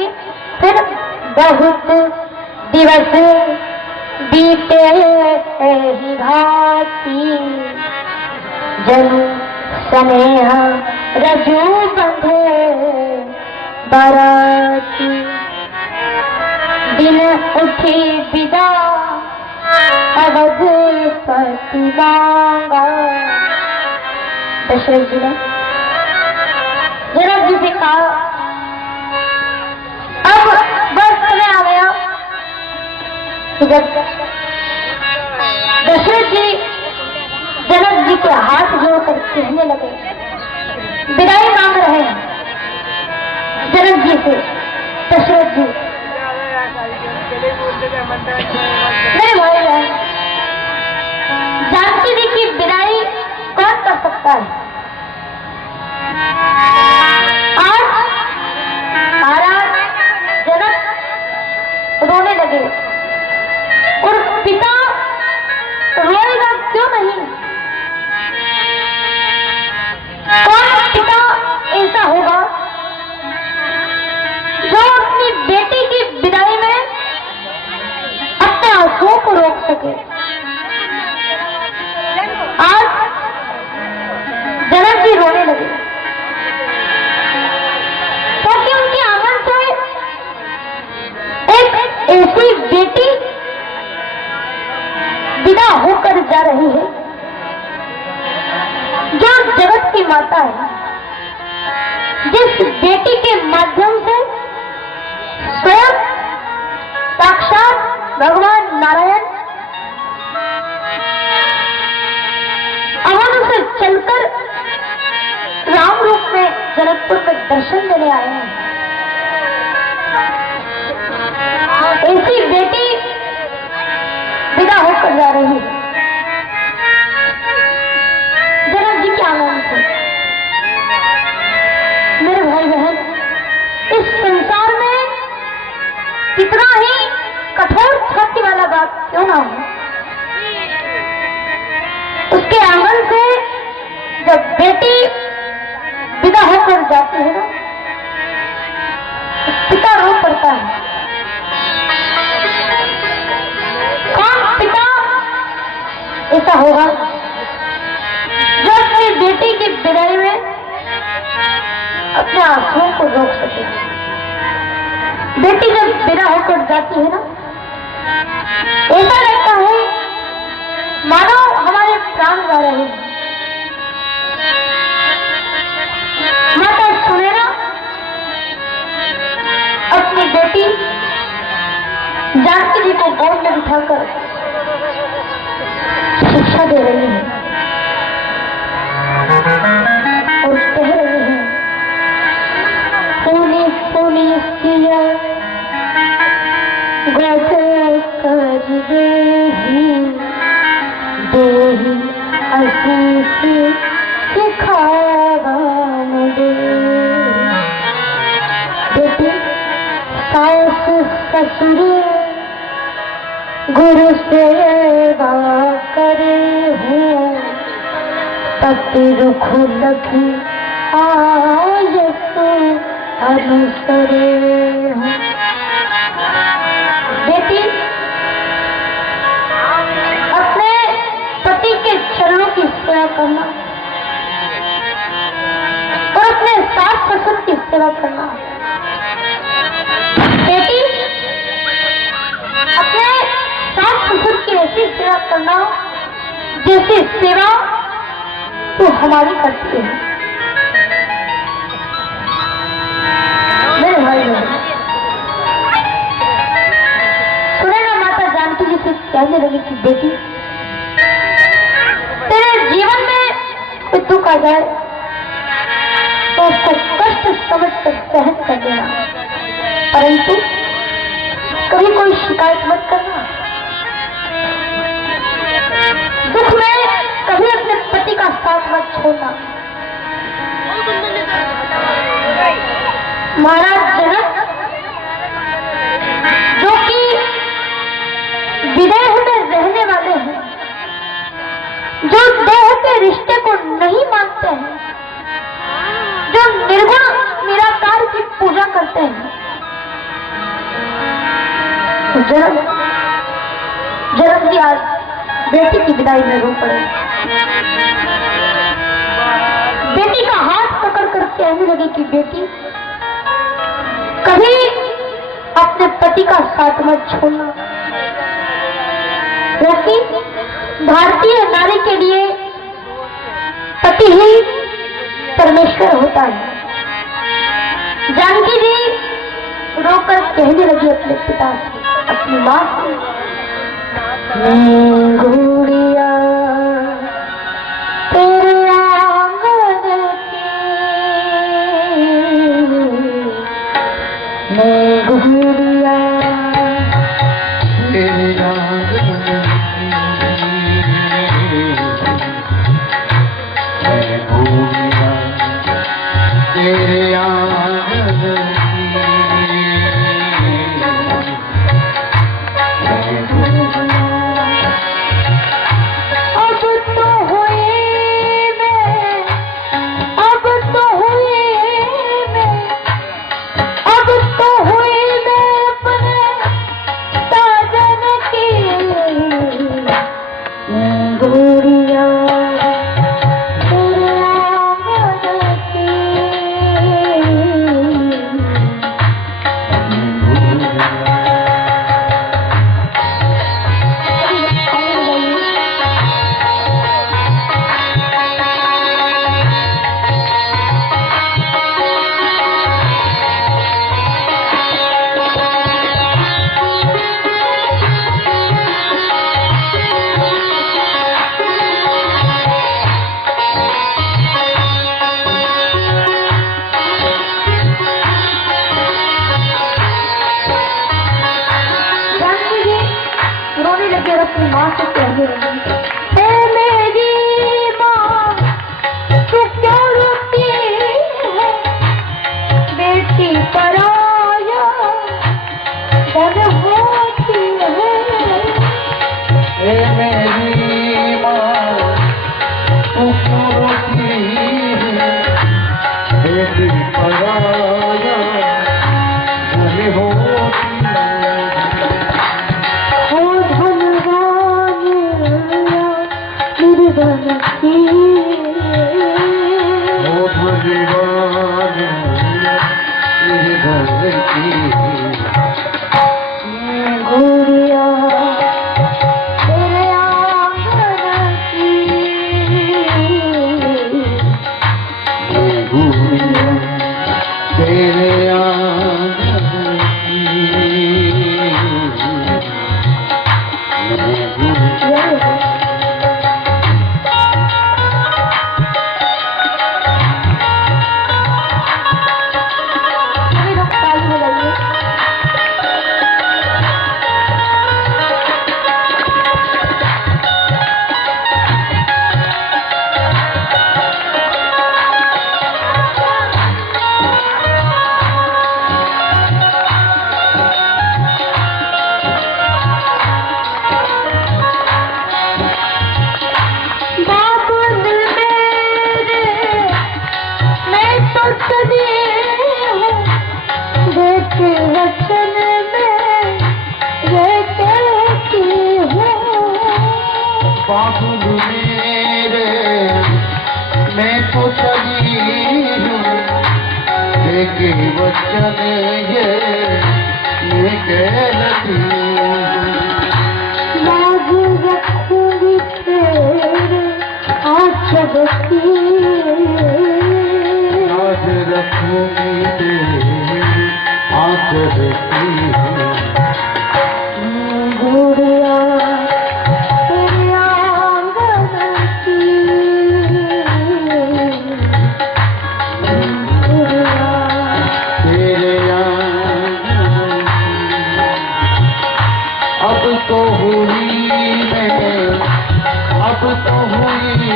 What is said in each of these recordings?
करके फिर बहुत दिवस बीते ही भाती, जनु स्नेह रजू बंधे बाराती, दिन उठी विदा अवध पति मांगा। दशरथ जी ने जनक जी से कहा, अब बस समय आ गया कि जब दशरथ जी जनक जी के हाथ जोड़कर कहने लगे, विदाई मांग रहे हैं जनक जी से। दशरथ जी मेरे भाई बहन, जानकी जी की विदाई कौन कर सकता है? आज महाराज जनक रोने लगे और पिता रोएगा क्यों नहीं? कौन पिता ऐसा होगा जो अपनी बेटी की विदाई में अपने आंसुओं को रोक सके? आज जनक जी रोने लगे क्योंकि उनके आंगन से एक ऐसी बेटी विदा होकर जा रही है जो जगत की माता है, जिस बेटी के माध्यम से स्वयं साक्षात भगवान नारायण अवन से चलकर राम रूप में जनकपुर में दर्शन देने आए हैं। ऐसी बेटी विदा होकर जा रही है जनक जी के आंगन से। मेरे भाई बहन, इस संसार में कितना ही कठोर छाती वाला बात क्यों ना हो, उसके आंगन से जब बेटी विदा होकर जाती है ना, पिता रो पड़ता है। कौन पिता ऐसा होगा जो अपनी बेटी की विदाई में अपने आंसुओं को रोक सके? बेटी जब विदा होकर जाती है ना, ऐसा लगता है मानो हमारे प्राण जा रहे हैं। माता सुने ना, अपनी बेटी जानकी जी को गोद में बिठाकर शिक्षा दे रही है और कह रही है, पूनी पूनी सिया गोद कर देही देही आशीष सिखावा मुझे। बेटी सास ससुर गुरु सेवा करे हूँ, पति रुख लखी आयस अनुसरे हूँ। बेटी अपने पति के चरणों की सेवा करना और अपने सास ससुर की सेवा करना। बेटी अपने सास ससुर की ऐसी सेवा करना जैसी सेवा तो हमारी करती है। मेरे भाई बहन, सुने ना, माता जानकी जी से कहने लगी कि बेटी, तेरे जीवन में कोई दुख आ जाए तो उसको कष्ट समझकर सहन कर देना, परंतु कभी कोई शिकायत मत करना। दुख में कभी अपने पति का साथ मत छोड़ना। महाराज जनक जो कि विदेह में रहने वाले हैं, जो देह के रिश्ते को नहीं मानते हैं, जो निर्गुण निराकार की पूजा करते हैं, जन्म जन्म की आज बेटी की विदाई में रो पड़े। बेटी का हाथ पकड़ कर कहने लगे कि बेटी कभी अपने पति का साथ मत छोड़ना, क्योंकि भारतीय नारी के लिए पति ही परमेश्वर होता है। जानकी जी रोकर कहने लगी अपने पिता से, अपनी माँ से, मैं गुड़िया तेरे आंगन की, मैं गुड़िया तेरे आंगन तेरे आंगन वचन ये कहती लाज रखूंगी तेरे आंचल की, लाज रखूंगी तेरे आंचल की, गुड़िया तेरे आंगन की, अब तो हुई मैं, अब तो हुई,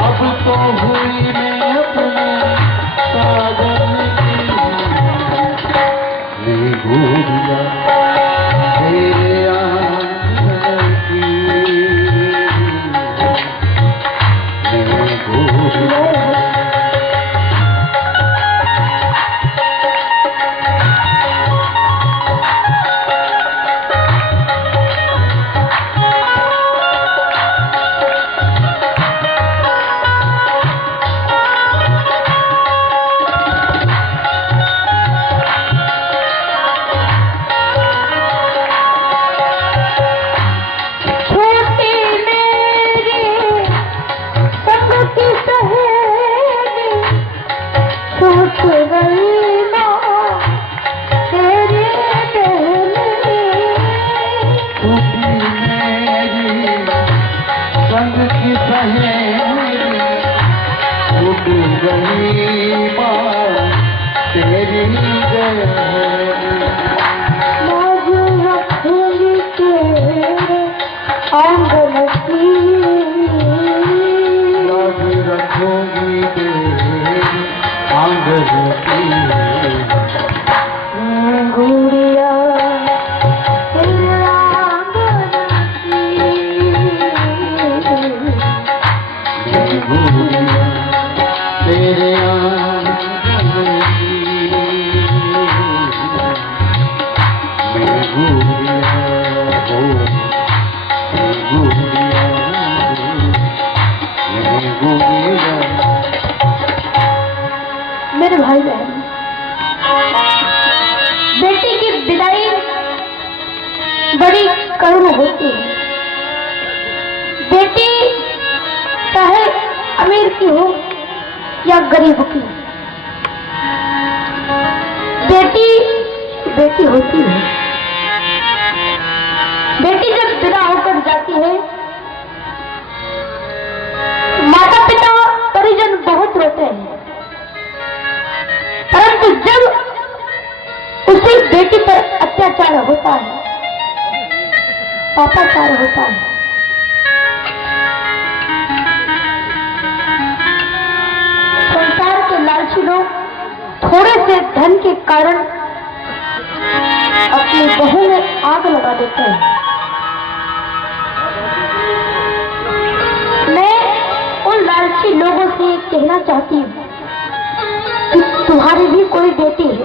अब तो हुई मैं अपने साजन की, ये गुड़िया तेरे आंगन की, ये गुड़िया बड़ी करुण होती है। बेटी चाहे अमीर की हो या गरीब की, बेटी बेटी होती है। बेटी जब विदा होकर जाती है, माता पिता परिजन बहुत रोते हैं, परंतु जब उसी बेटी पर अत्याचार होता है, पापाचार होता है, संसार के लालची लोग थोड़े से धन के कारण अपनी बहू में आग लगा देते हैं। मैं उन लालची लोगों से कहना चाहती हूँ कि तुम्हारी भी कोई बेटी है,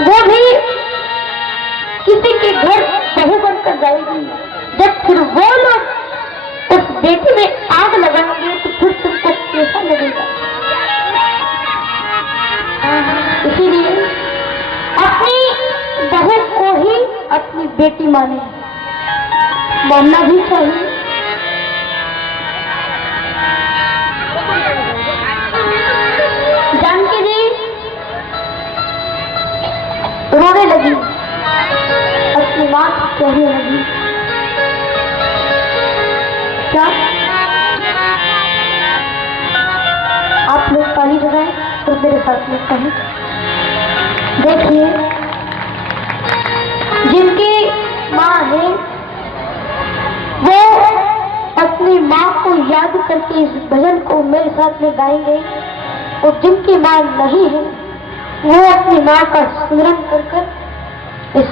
वो भी किसी के घर बहू बनकर जाएगी। जब फिर वो लोग उस बेटी में आग लगाएंगे तो फिर तुमको कैसा लगेगा? इसीलिए अपनी बहू को ही अपनी बेटी मानना भी चाहिए। जानकी जी रोने लगी, अपनी माँ से कहने लगी, क्या आप लोग ताली बजाएं और मेरे साथ में कहें। देखिए, जिनकी माँ है वो अपनी माँ को याद करके इस भजन को मेरे साथ में गाएंगे, और जिनकी माँ नहीं है वो अपनी माँ का स्मरण कर इस